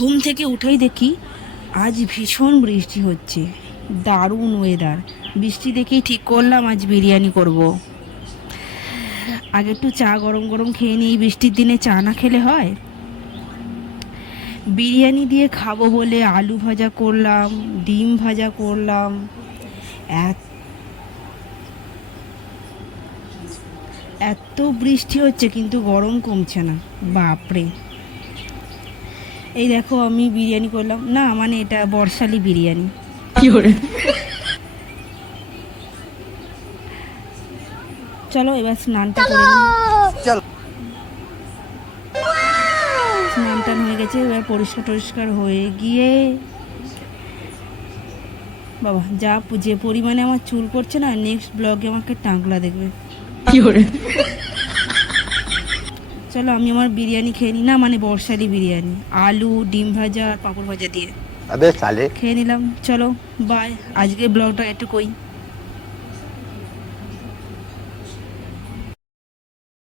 ঘুম থেকে উঠেই দেখি আজ ভীষণ বৃষ্টি হচ্ছে, দারুণ ওয়েদার। বৃষ্টি দেখেই ঠিক করলাম আজ বিরিয়ানি করব। আগে একটু চা গরম গরম খেয়ে নিই, বৃষ্টির দিনে চা না খেলে হয়। বিরিয়ানি দিয়ে খাবো বলে আলু ভাজা করলাম, ডিম ভাজা করলাম। এত এত বৃষ্টি হচ্ছে কিন্তু গরম কমছে না, বাপরে। এই দেখো আমি বিরিয়ানি করলাম, না মানে এটা বর্ষালি বিরিয়ানি। কি করে? চলো এবার স্নানটা করে নিই। চলো। স্নান টান হয়ে গেছে, এবার পরিষ্কার টরিষ্কার হয়ে গিয়ে বাবা যা যে পরিমাণে আমার চুল পড়ছে না, নেক্সট ব্লগে আমাকে টাকলা দেখবে। কি করে? চলো আমি আমার বিরিয়ানি খেয়ে নিই, না মানে বর্ষালি বিরিয়ানি, আলু ডিম ভাজা আর পাঁপড় ভাজা দিয়ে अबे साले খেয়ে নিলাম। চলো বাই, আজকে ব্লগটা এটুকুই।